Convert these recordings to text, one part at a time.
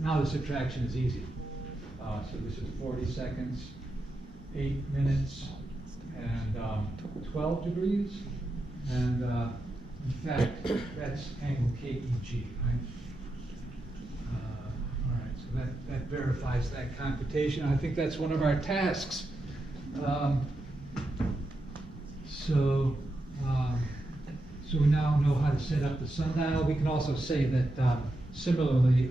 now the subtraction is easy. So this is 40 seconds, 8 minutes, and 12 degrees. And in fact, that's angle KEG, right? All right, so that verifies that computation. I think that's one of our tasks. So we now know how to set up the sundial. We can also say that similarly,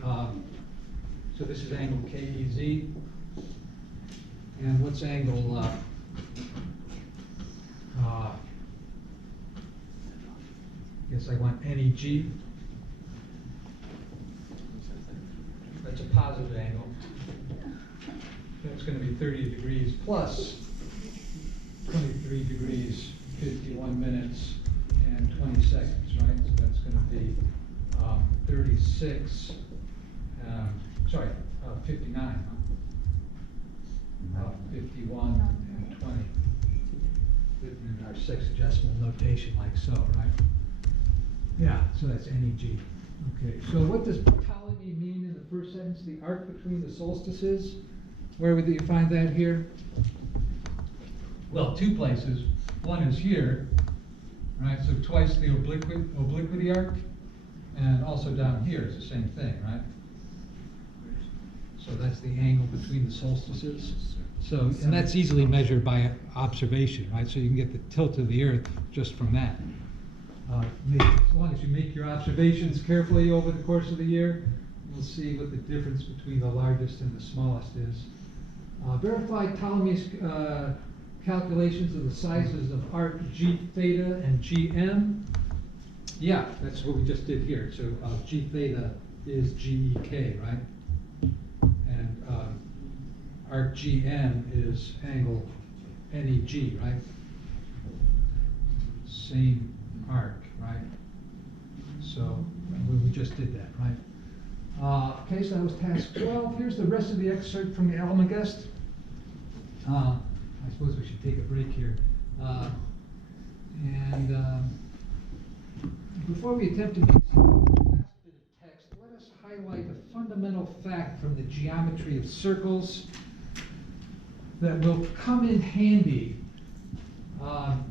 so this is angle KEZ, and what's angle guess I want NEG. That's a positive angle. That's going to be 30 degrees plus 23 degrees, 51 minutes, and 20 seconds, right? So that's going to be 36, 59, huh? 51 and 20. Written in our sexagesimal notation like so, right? Yeah, so that's NEG. Okay, so what does Ptolemy mean in the first sentence? The arc between the solstices? Where would you find that here? Well, two places. One is here, right? So twice the obliquity arc, and also down here it's the same thing, right? So that's the angle between the solstices. So, and that's easily measured by observation, right? So you can get the tilt of the Earth just from that. As long as you make your observations carefully over the course of the year, you'll see what the difference between the largest and the smallest is. Verify Ptolemy's calculations of the sizes of arc G theta and GM. Yeah, that's what we just did here. So G theta is GEK, right? And arc GM is angle NEG, right? Same arc, right? So we just did that, right? Okay, so that was task 12. Here's the rest of the excerpt from the Almagest. I suppose we should take a break here. Before we attempt to make some last bit of text, let us highlight a fundamental fact from the geometry of circles that will come in handy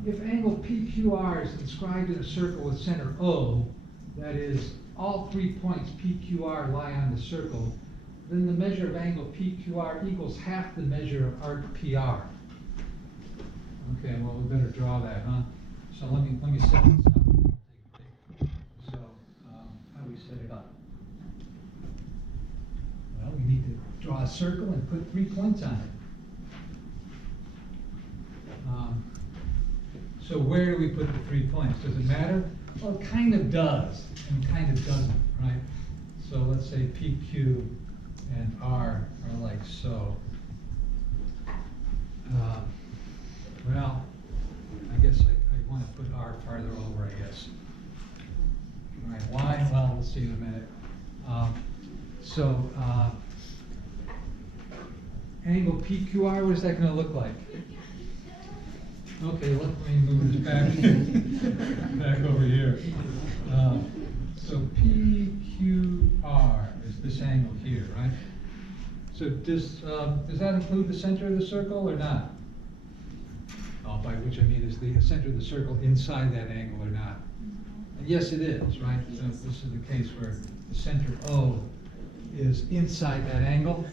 if angle PQR is inscribed in a circle with center O, that is, all 3 points PQR lie on the circle, then the measure of angle PQR equals half the measure of arc PR. Okay, well, we better draw that, huh? So let me set this up. So how do we set it up? Well, we need to draw a circle and put 3 points on it. So where do we put the 3 points? Does it matter? Well, it kind of does and kind of doesn't, right? So let's say PQ and R are like so. Well, I guess I want to put R farther over, I guess. All right, why? Well, we'll see in a minute. Angle PQR, what is that going to look like? Okay, let me move this back over here. So PQR is this angle here, right? So does that include the center of the circle or not? By which I mean, is the center of the circle inside that angle or not? And yes, it is, right? So this is the case where the center O is inside that angle.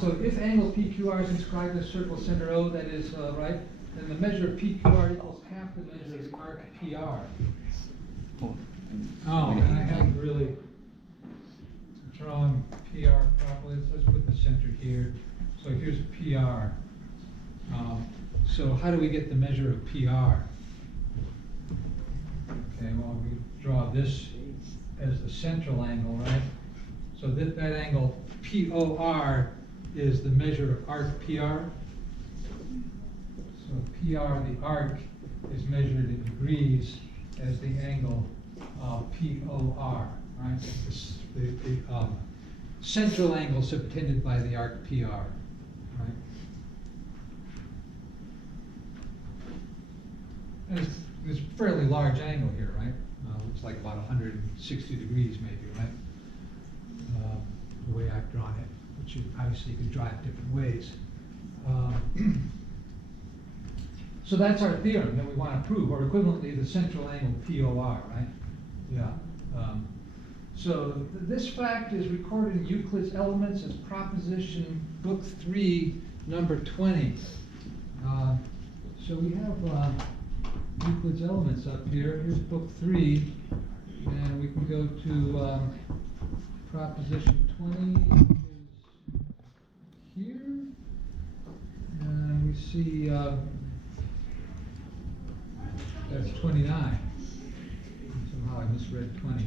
So if angle PQR is inscribed in a circle center O, that is right, then the measure of PQR equals half the measure of arc PR. Oh, and I haven't really drawn PR properly. Let's put the center here. So here's PR. So how do we get the measure of PR? Okay, well, we draw this as the central angle, right? So that angle POR is the measure of arc PR. So PR, the arc, is measured in degrees as the angle POR, right? The central angle subtended by the arc PR, right? And it's a fairly large angle here, right? Looks like about 160 degrees maybe, right? which obviously you can drive different ways. So that's our theorem that we want to prove, or equivalently the central angle POR, right? Yeah. So this fact is recorded in Euclid's Elements as proposition book 3, number 20. So we have Euclid's Elements up here. Here's book 3, and we can go to proposition 20 is here, and we see that's 29. Somehow I misread 20.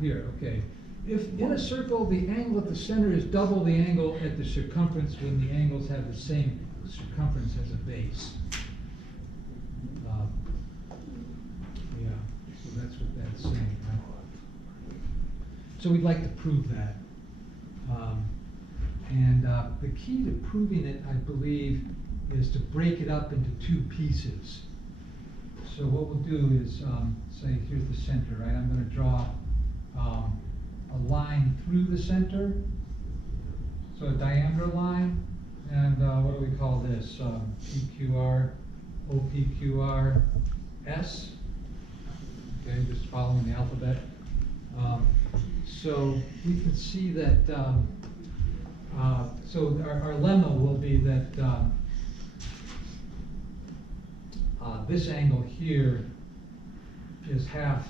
Here, okay. If in a circle the angle at the center is double the angle at the circumference when the angles have the same circumference as a base. Yeah, so that's what that's saying. Right? So we'd like to prove that. The key to proving it, I believe, is to break it up into two pieces. So what we'll do is, say, here's the center, right? I'm going to draw a line through the center, so a diameter line, and what do we call this? PQR, OPQR, S. Okay, just following the alphabet. So we can see that, so our lemma will be that this angle here is half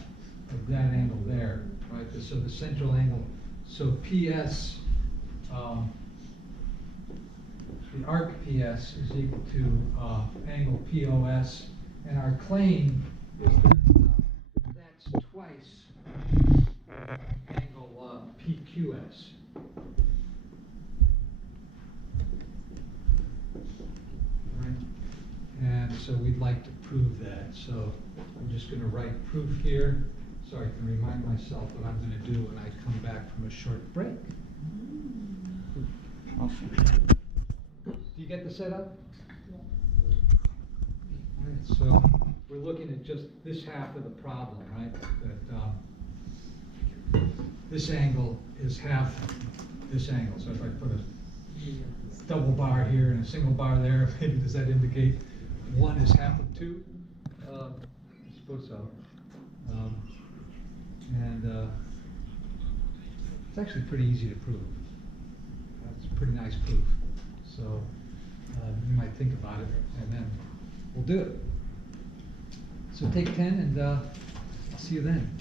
of that angle there, right? So the central angle, so PS, the arc PS is equal to angle POS, and our claim is that that's twice angle PQS. Right? And so we'd like to prove that. So I'm just going to write proof here, so I can remind myself what I'm going to do when I come back from a short break. Awesome. Do you get the setup? Yeah. All right, so we're looking at just this half of the problem, right? That this angle is half this angle. So if I put a double bar here and a single bar there, maybe does that indicate one is half of two? I suppose so. It's actually pretty easy to prove. It's a pretty nice proof. So you might think about it, and then we'll do it. So take 10, and I'll see you then.